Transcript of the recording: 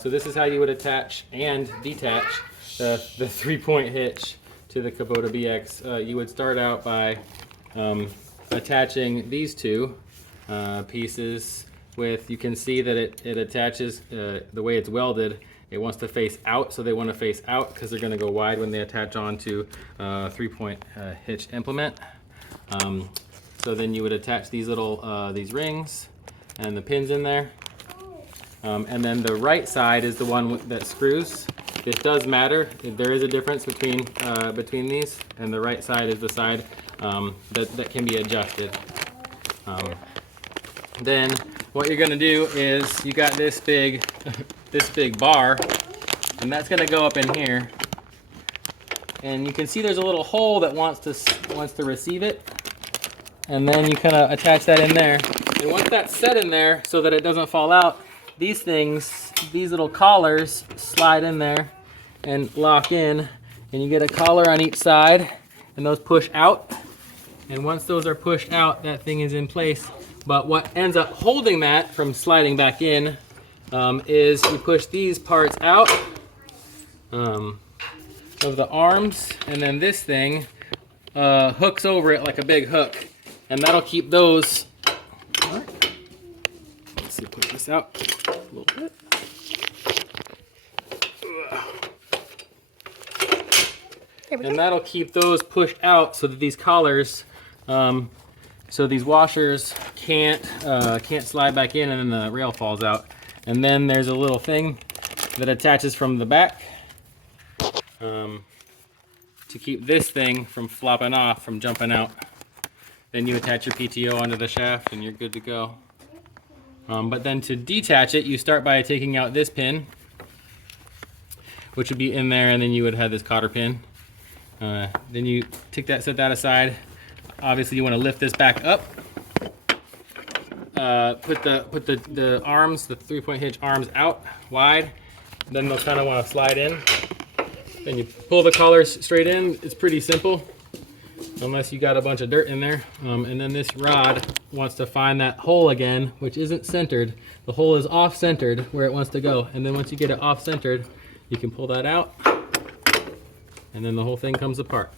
So this is how you would attach and detach the 3-point hitch to the Kubota BX. You would start out by attaching these two pieces with, you can see that it attaches the way it's welded. It wants to face out, so they want to face out because they're going to go wide when they attach onto a 3-point hitch implement. So then you would attach these little these rings and the pins in there. And then the right side is the one that screws. It does matter. There is a difference between these, and the right side is the side that can be adjusted. Then what you're going to do is you got this big bar, and that's going to go up in here. And you can see there's a little hole that wants to receive it, and then you kind of attach that in there. And once that's set in there so that it doesn't fall out, these little collars slide in there and lock in, and you get a collar on each side, and those push out. And once those are pushed out, that thing is in place. But what ends up holding that from sliding back in is you push these parts out of the arms, and then this thing hooks over it like a big hook, and that'll keep those. Let's see, push this out a little bit. And that'll keep those pushed out so that these collars, so these washers can't slide back in, and then the rail falls out. And then there's a little thing that attaches from the back to keep this thing from flopping off, from jumping out. Then you attach your PTO onto the shaft and you're good to go. But then to detach it, you start by taking out this pin, which would be in there, and then you would have this cotter pin. Then you take that, set that aside. Obviously you want to lift this back up. Put the arms, the 3-point hitch arms out wide. Then they'll kind of want to slide in. Then you pull the collars straight in. It's pretty simple, unless you got a bunch of dirt in there. And then this rod wants to find that hole again, which isn't centered. The hole is off-centered where it wants to go. And then once you get it off-centered, you can pull that out, and then the whole thing comes apart.